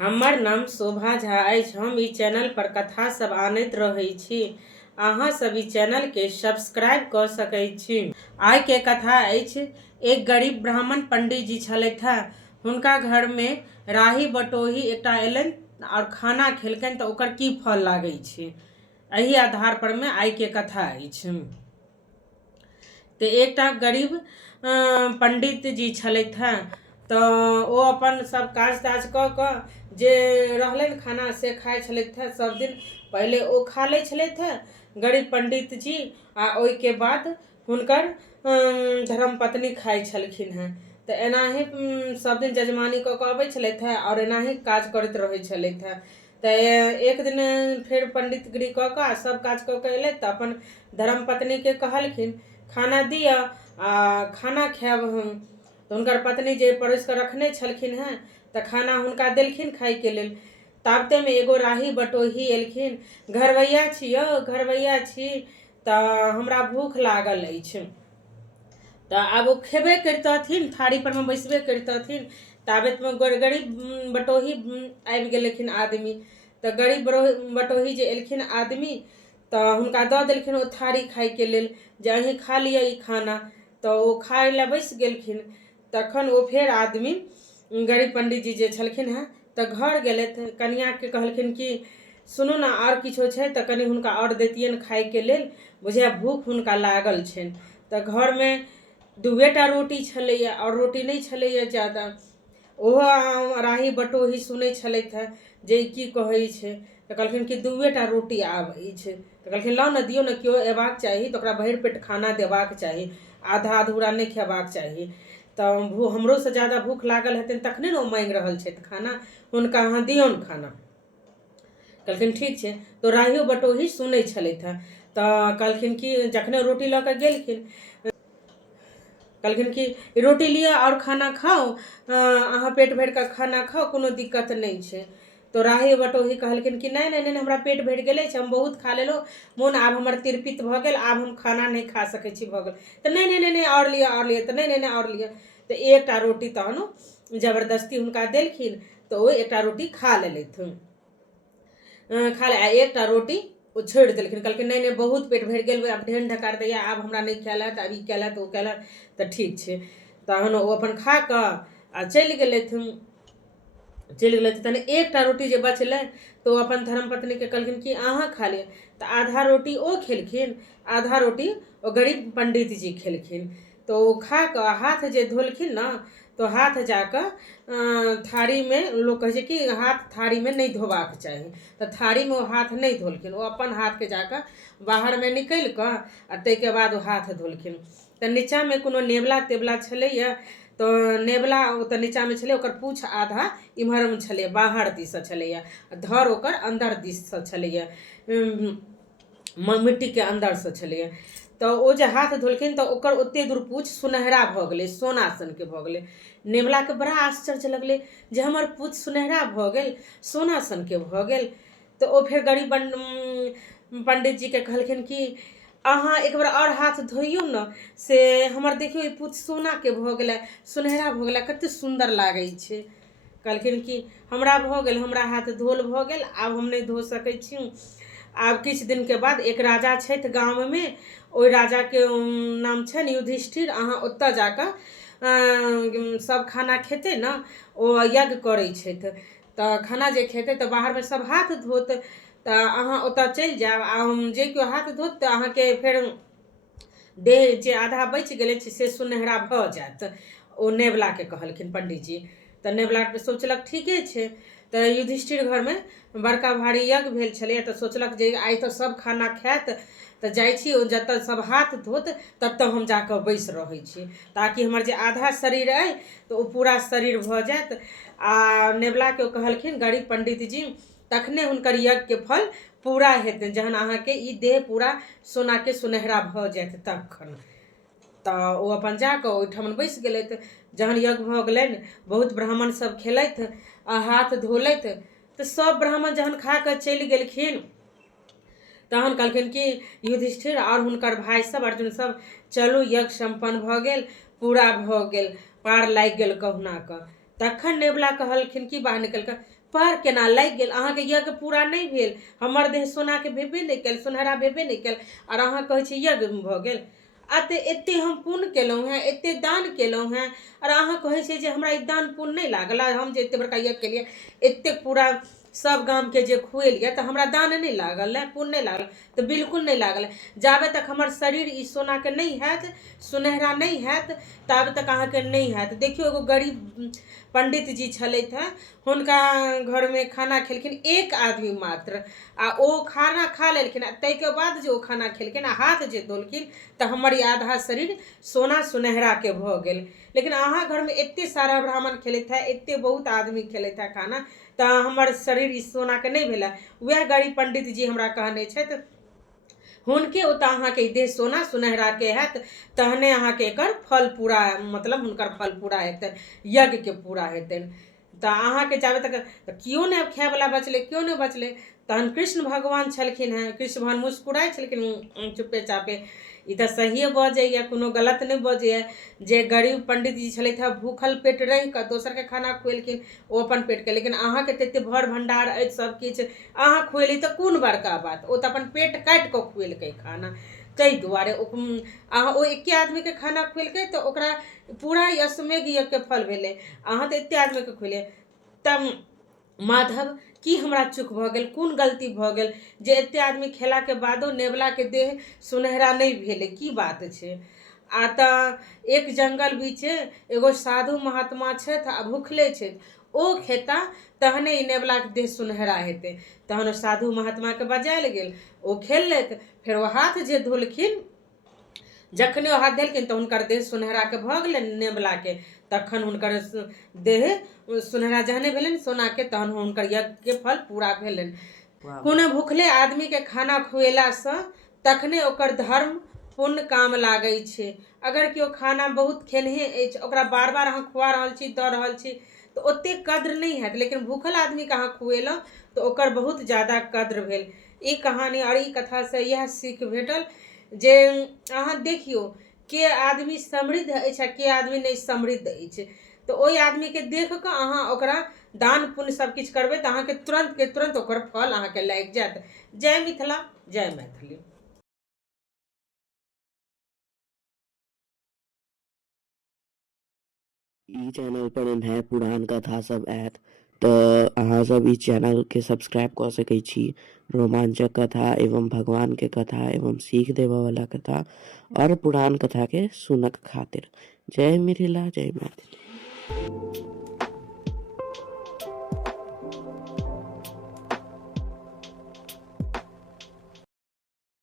हमर नाम शोभा झा अछि। हम ई चैनल पर कथा सब आनैत रहै छी। अहाँ सब ई चैनल के सब्सक्राइब कऽ सकै छी। आइ के कथा अछि। एक गरीब ब्राह्मण पंडित जी छलथि है। हुनका घर में राही बटोही एकटा एलनि और खाना खेलकनि तऽ ओकर की फल लागै छै, एही आधार पर में आइ के कथा अछि। तो एकटा गरीब पंडित जी छलथि है, तो ओ अपन सब काज ताज कऽ कऽ जे रहलनि खाना से खाइ छलथि है। सब दिन पहले ओ खा लै छलथि है गरीब पंडित जी, आ ओहिके बाद हुनकर धर्मपत्नी खाइ छलखिन हैं। तो एनाही सब दिन जजमानी कऽ कऽ अबै छलथि है और एनाही काज करैत रहै छलथि है। तो एक दिन फिर पंडित गिरी कऽ कऽ सब काज कऽ के अयलथि तऽ अपन धर्मपत्नी के कहलखिन खाना दिअ आ खाना खायब हम। तो हुनकर पत्नी जे परोस कऽ रखने छलखिन हैं तऽ खाना हुनका देलखिन खाय के लेल। ताबते में एगो राही बटोही एलखिन, घरवैया छी यौ, घरवैया छी, तऽ हमरा भूख लागल अछि। तऽ आब ओ खेबे करितथिन, थारी पर में बैसबे करितथिन, ताबत में गरीब बटोही आबि गेलखिन आदमी। तऽ गरीब बटोही जे एलखिन आदमी तऽ हुनका दऽ देलखिन ओ थारी खाय के लेल, जे अहीं खा लिअ ई खाना। तऽ ओ खाय लए बैस गेलखिन। तखन ओ फेर आदमी गरीब पंडित जी जे छलखिन हैं तऽ घर गेलथि। कनिया के कहलखिन कि सुनू ना और किछो छै तऽ कनि हुनका और दैतियनि खाय के लेल, बुझाय भूख हुनका लागल छनि। तऽ घर में दुएटा रोटी छलैया और रोटी नहीं छलैया ज्यादा। ओहो राही बटोही सुनै छलथि है जे की कहै छै, तऽ कहलखिन कि दुएटा रोटी आबै छै। तऽ कहलखिन लाउ ने, दियौ ने, केओ एबाक चाही तऽ ओकरा भरि पेट खाना देबाक चाही, आधा अधूरा नहीं खेबाक चाही। तऽ हमरो से ज्यादा भूख लागल हेतनि तखने ने ओ मांगि रहल छथि खाना, हुनका अहाँ दियौन खाना। कहलखिन ठीक छै। तो राहियो बटोही सुनै छलथि है। तऽ कहलखिन कि जखने रोटी लऽ कऽ गेलखिन, कहलखिन कि रोटी लिअ और खाना खाओ, अहाँ पेट भरि कऽ खाना खाओ, कोनो दिक्कत नहीं छै। तो राही बटोही कहलखिन कि नहीं नहीं नहीं, हमरा पेट भरि गेल अछि, हम बहुत खा लेलहुँ, मोन आब हमर तिरपित भऽ गेल, आब हम खाना नहीं खा सकै छी, भऽ गेल। तऽ नहीं नहीं नहीं और लिअ और लिअ, तऽ नहीं नहीं नहीं और लिअ। तऽ एकटा रोटी तहन जबरदस्ती हुनका देलखिन तऽ ओ एकटा रोटी खा लेलथि। खा ले आ एकटा रोटी ओ छोड़ि देलखिन। कहलखिन नहीं नहीं बहुत पेट भरि गेल, आब ढेन ढकार दैया, आब हमरा नहीं खायलत, आब ई केलत ओ केलत, तऽ ठीक छै। तहन ओ अपन खा कऽ आ चलि गेलथि। तहन एकटा रोटी जे बचलै तो अपन धर्मपत्नी के कहलखिन कि अहाँ खा लिअ। तऽ आधा रोटी ओ खेलखिन, आधा रोटी ओ गरीब पंडित जी खेलखिन। तो ओ खा कऽ हाथ जे धोलखिन ना, तो हाथ जाकऽ थारी में, लोग कहै छै कि हाथ थारी में नहीं धोबाक चाही, तऽ थारी में ओ हाथ नहीं धोलखिन। ओ अपन हाथ के जाकऽ बाहर में निकलि कऽ आ ताहिके बाद ओ हाथ धोलखिन। तऽ नीचा में कोनो नेबला तेबला छलैया, तो नेबला ओतऽ नीचा में छलै, ओकर पूछ आधा इम्हर में छलैया, बाहर दिस छलैया, धर ओकर अंदर दिस छलैया, मिट्टी के अंदर से छलैया। तो ओ जे हाथ धोलखिन तऽ ओकर ओते दूर पूछ सुनहरा भऽ गेलै, सोना सन के भऽ गेलै। नेबला के बड़ा आश्चर्य लगलै जे हमर पूछ सुनहरा भऽ गेल, सोना सन के भऽ गेल। तो ओ फिर गरीब पंडित जी के कहलखिन कि अहाँ एक बार और हाथ धोइयौ न, से हमर देखियौ ई पूछ सोना के भऽ गेलै, सुनहरा भऽ गेलै, कते सुंदर लागै छै। कहलखिन कि हमरा भऽ गेल, हमरा हाथ धोल भऽ गेल, आब हम नहीं धो सकै छी। आब किछु दिन के बाद एक राजा छथि गाँव में, ओहि राजा के नाम छनि युधिष्ठिर। अहाँ ओतऽ जाकऽ सब खाना खेते न, ओ यज्ञ करै छथि, तऽ खाना जे खेते तऽ बाहर में सब हाथ धोत, तऽ अहाँ ओतऽ चलि जायब, आ जे केओ हाथ धोत तऽ अहाँके फेर देह जे आधा बचि गेल अछि से सुनहरा भऽ जायत। ओ नेबला के कहलखिन पंडित जी। तऽ नेबला सोचलक ठीके छै। तऽ युधिष्ठिर घर में बड़का भारी यज्ञ भेल छलै, तऽ सोचलक जे आइ तऽ सब खाना खायत, तऽ जाइ छी जतऽ सब हाथ धोत ततऽ हम जाकऽ बैस रहै छी, ताकि हमर जे आधा शरीर अइ तऽ ओ पूरा शरीर भऽ जायत। आ नेबला के कहलखिन गरीब पंडित जी, तखने हुनकर यज्ञ के फल पूरा हेतनि, जहन अहाँके ई देह पूरा सोना के सुनहरा भऽ जायत तखन। तऽ ओ अपन जाकऽ ओहिठाम बैस गेलथि। जहन यज्ञ भऽ गेलनि, बहुत ब्राह्मण सब खेलथि आ हाथ धोलथि, तऽ सब ब्राह्मण जहन खा कऽ चलि गेलखिन, तहन कहलखिन कि युधिष्ठिर और हुनकर भाई सब, अर्जुन सब, चलू यज्ञ संपन्न भऽ गेल, पूरा भऽ गेल, पार लागि गेल कहुना कऽ। तखन नेबला कहलखिन कि बाहर निकल कऽ पार केना लागि गेल, अहाँके यज्ञ पूरा नहीं भेल, हमर देह सोनाके भेबे नहीं कल, सुनहरा भेबे नहीं कल, और अहाँ कहै छी यज्ञ भऽ गेल। एते हम पुण्य केलहुँ हैं, एते दान केलहुँ हैं, और अहाँ कहै छियै जे हमरा ई दान पुण्य नहीं लागल, हम जे एते बड़का यज्ञ केलियै, एते पूरा सब गाम के जे खुएलियै, तो हमरा दान नहीं लागल है, पुण्य नहीं लागल, तो बिल्कुल नहीं लागल है। जाबे तक हमर शरीर ई सोना के नहीं हैत, सुनहरा नहीं हैत, ताबे तक अहाँ के नहीं हैत। देखियो एगो गरीब पंडित जी छलथि हैं, हुनका घर में खाना खेलखिन एक आदमी मात्र, आ ओ खाना खा लेलखिन, ताहिके बाद जे ओ खाना खेलखिन आ हाथ जे धोलखिन तऽ हमर ई आधा शरीर सोना सुनहरा के भऽ गेल। लेकिन अहाँ घर में एते सारा ब्राह्मण खेलैत है, एते बहुत आदमी खेलैत है खाना, तऽ हमर शरीर ई सोना के नहीं भेल। वह गरीब पंडित जी हमरा कहने छथि, हुनके ओतऽ अहाँके देह सोना सुनहरा के हैत, तहने अहाँके एकर फल पूरा, मतलब हुनकर फल पूरा हेतनि, यज्ञ के पूरा हेतनि। तऽ अहाँके जाबे तक क्यों नहीं खाए वाला बचले, क्यों नहीं बचले, तहन कृष्ण भगवान छलखिन हैं, कृष्ण भगवान मुस्कुराए छलखिन चुपे चापे। ई तऽ सहिए बजैया, कोनो गलत नहीं बजैया, जे गरीब पंडित जी छलथि हैं भूखल पेट रहि कऽ दोसर के खाना खुएलखिन, ओ अपन पेट के, लेकिन अहाँके तते भर भंडार अछि सब किछु, अहाँ खुएली तऽ कोन बड़का बात, ओ तऽ अपन पेट काटि कऽ खुएलकै खाना, ताहि दुआरे अहाँ ओ एके आदमी के खाना खुएलकै तऽ ओकरा पूरा अश्वमेघ यज्ञ के फल भेलै, अहाँ तऽ एते आदमी के खुएलियै। तब माधव की हमरा चूक भऽ गेल, कोन गलती भऽ गेल जे एते आदमी खेला के बादो नेबला के देह सुनहरा नहीं भेलै, की बात छै। आ तऽ एक जंगल बीचे एगो साधु महात्मा छथि आ भूखले छथि, ओ खेता तहने ई नेबला के देह सुनहरा हेतै। तहन साधु महात्मा के बजायल गेल, ओ खेललथि, फेर ओ हाथ जे धोलखिन, जखने ओ हाथ धेलखिन तऽ हुनकर देह सुनहरा के भऽ गेलनि नेबला के, तखन हुनकर देह सुनहरा जहने भेलनि सोना के, तहन हुनकर यज्ञ के फल पूरा भेलनि। कोनो भूखले आदमी के खाना खुएला से तखने ओकर धर्म पुण्य काम लागै छै। अगर केओ खाना बहुत खेनहे अछि, ओकरा बार बार अहाँ खुआ रहल छी, दऽ रहल छी, तऽ ओते कद्र नहीं हैत, लेकिन भूखल आदमी के अहाँ खुएलहुँ तऽ ओकर बहुत ज्यादा कद्र भेल। ई कहानी और ई कथा से यह सीख भेटल जे अहाँ देखियो के आदमी समृद्ध अछि आ के आदमी नहीं समृद्ध अछि, तो ओहि आदमी के देख कऽ अहाँ ओकरा दान पुण्य सब किछु करबै तऽ अहाँके तुरंत के तुरंत ओकर फल अहाँके लागि जायत। जय मिथिला, जय मैथिली। ई चैनल पर एहन पुरान कथा सब आयत तऽ अहाँ सब ई चैनल के सब्सक्राइब कऽ सकै छी। रोमांचक कथा एवं भगवान के कथा एवं सीख देबऽ वाला कथा और पुरान कथा के सुनक खातिर। जय मिथिला, जय मैथिली।